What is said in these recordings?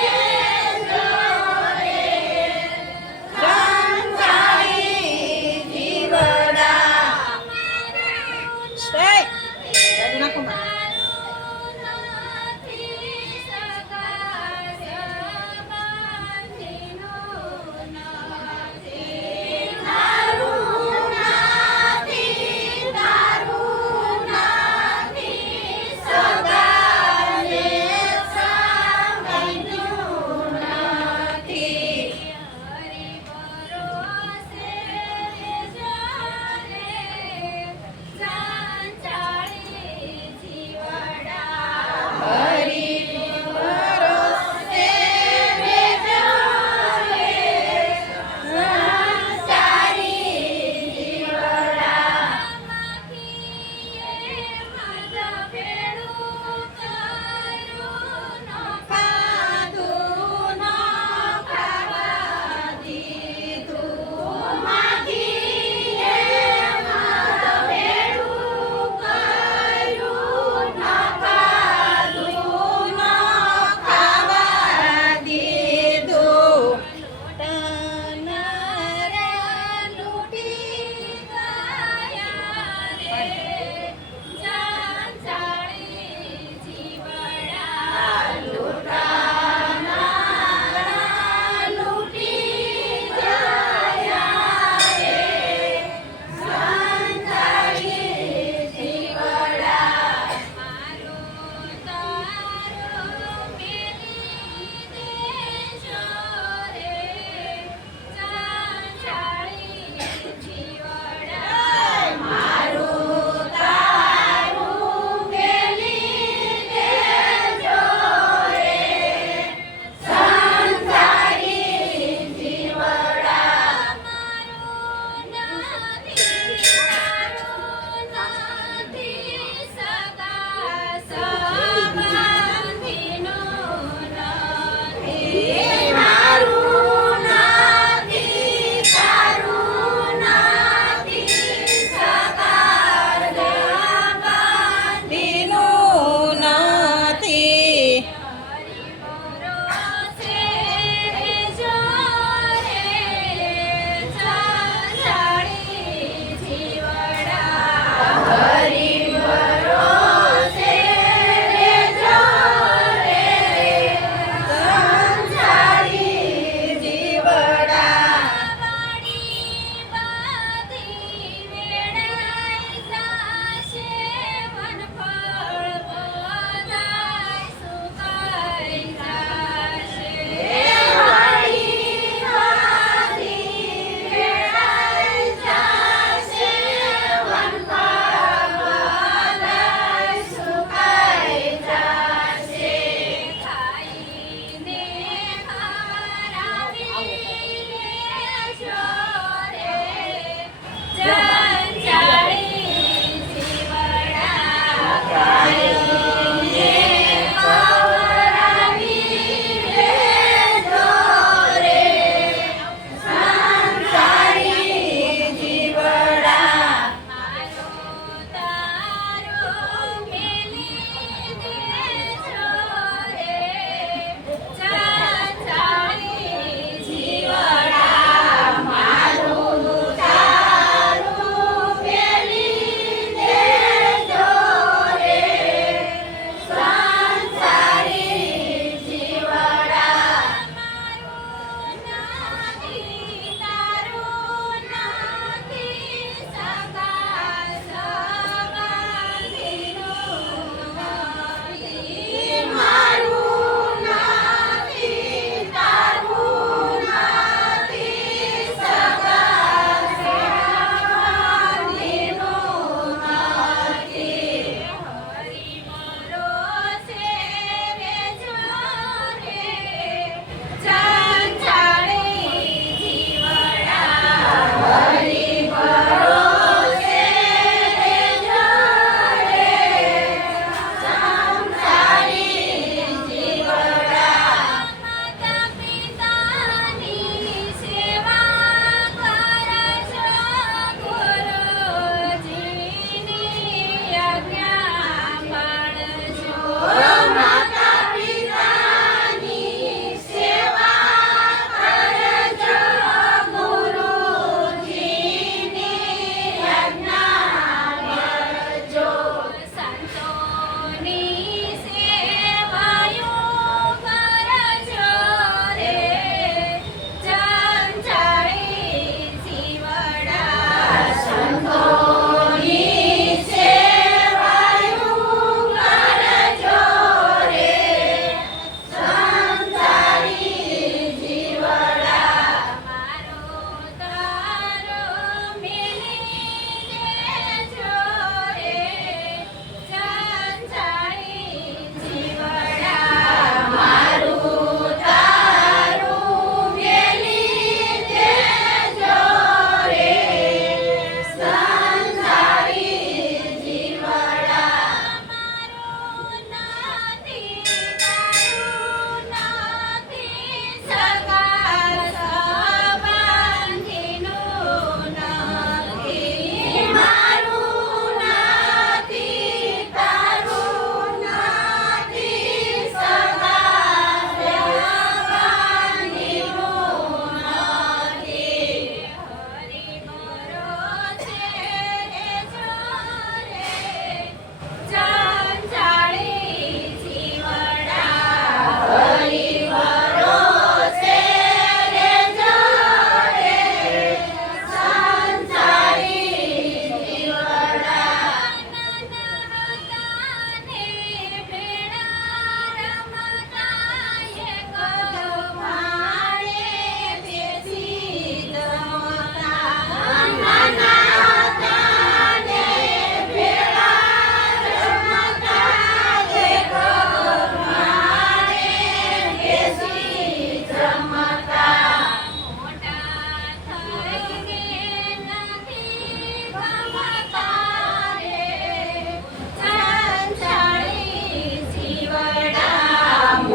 હજી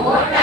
Yeah.